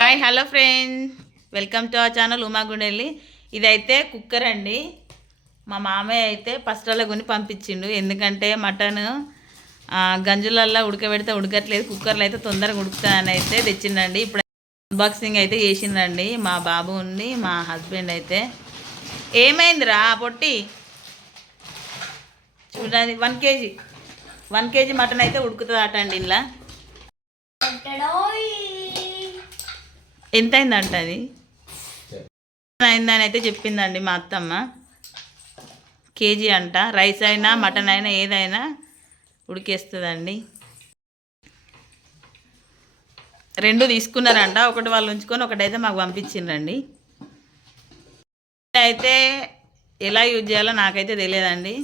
Hi hello friend, welcome to our channel Uma Gundelli. ఇదైతే cooker అండి. మా మామయ్య అయితే ఫస్ట్లో కొని పంపించిండు. ఎందుకంటే మటన్ గంజులల్లో ఉడకబెడితే ఉడకట్లేదు, కుక్కర్లో అయితే తొందరగా ఉడుకుతానని అయితే తెచ్చిండండి. ఇప్పుడు అన్బాక్సింగ్ అయితే చేసిండండి మా బాబు ఉండి మా హస్బెండ్ అయితే. ఏమైందిరా పొట్టి? చూడండి, 1 కేజీ మటన్ అయితే ఉడుకుతుంది అట అండి. ఇలా ఎంత అయిందంట, అది అయిందని అయితే చెప్పిందండి మా అత్తమ్మ. కేజీ అంట. రైస్ అయినా మటన్ అయినా ఏదైనా ఉడికేస్తుందండి. 2 తీసుకున్నారంట. ఒకటి వాళ్ళు ఉంచుకొని ఒకటైతే మాకు పంపించిండ్రండి. అయితే ఎలా యూజ్ చేయాలో నాకైతే తెలియదండి.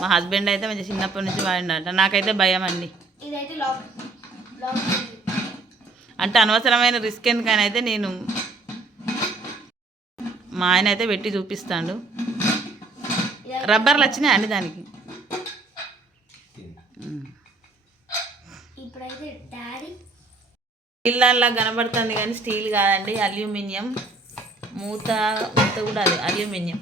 మా హస్బెండ్ అయితే మంచి చిన్నప్పటి నుంచి వాడిండట. నాకైతే భయం అండి. అంటే అనవసరమైన రిస్క్ ఎందుకని అయితే నేను మా ఆయన అయితే పెట్టి చూపిస్తాడు. రబ్బర్లు వచ్చినాయి అండి దానికి. స్టీల్లా కనబడుతుంది కానీ స్టీల్ కాదండి, అల్యూమినియం. మూత కూడా అది అల్యూమినియం.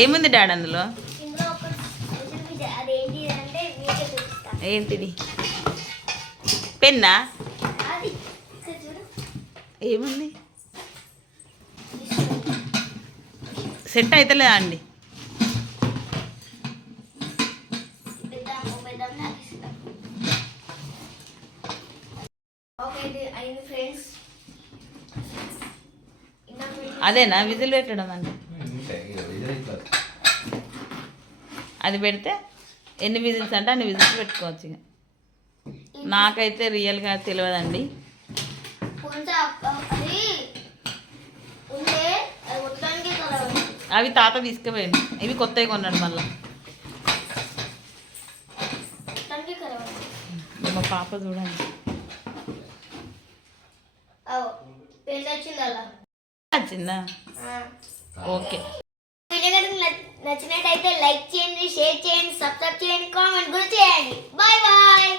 ఏముంది డాడీ అందులో? ఏంటిది? పెన్నా? ఏముంది? సెట్ అవుతలేదా అండి? అదేనా విజిల్ పెట్టడం అండి? అది పెడితే ఎన్ని విజిల్స్ అంటే అన్ని విజిల్స్ పెట్టుకోవచ్చు. ఇక నాకైతే రియల్గా తెలియదండి. అవి తాత తీసుకుపోయింది, ఇవి కొత్తవి కొన్నాడు మళ్ళీ. మా పాప చూడండి వచ్చిందా? ఓకే. నచ్చినట్టయితే లైక్ చేయండి, షేర్ చేయండి, సబ్స్క్రైబ్ చేయండి, కామెంట్ కూడా చేయండి. Bye bye.